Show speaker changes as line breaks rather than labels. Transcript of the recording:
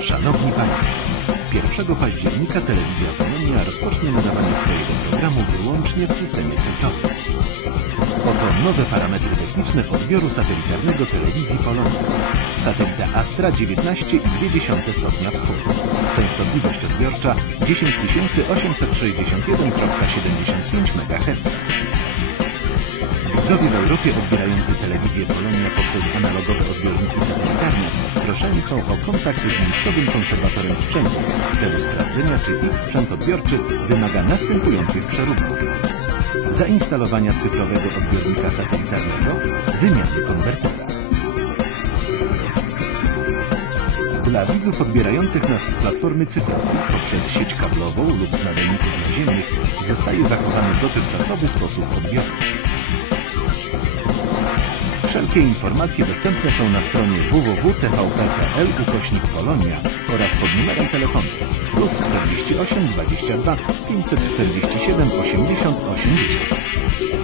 Państwa. 1 października telewizja Polonia rozpocznie nadawanie swojego programu wyłącznie w systemie cyfrowym. Oto nowe parametry techniczne odbioru satelitarnego telewizji Polonia. Satelita Astra 19,2 stopnia wschód. Częstotliwość odbiorcza 10861,75 MHz. Widzowie w Europie odbierający telewizję Polonia poprzez analogowe odbiorniki są o kontakt z miejscowym konserwatorem sprzętu w celu sprawdzenia, czy ich sprzęt odbiorczy wymaga następujących przeróbek. Zainstalowania cyfrowego odbiornika satelitarnego, wymiany konwertera. Dla widzów odbierających nas z platformy cyfrowej poprzez sieć kablową lub nadajników naziemnych zostaje zachowany dotychczasowy sposób odbioru. Wszelkie informacje dostępne są na stronie www.tvp.pl ukośnik Polonia oraz pod numerem telefonu plus 48 22 547 80 80.